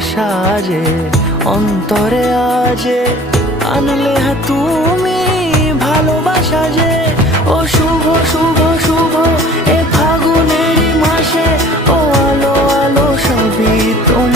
সাজে অন্তরে আজে আনলে তুমি ভালোবাসা যে। ও শুভ শুভ শুভ এ ফাগুনেরই মাসে, ও আলো আলো সবই তোমার।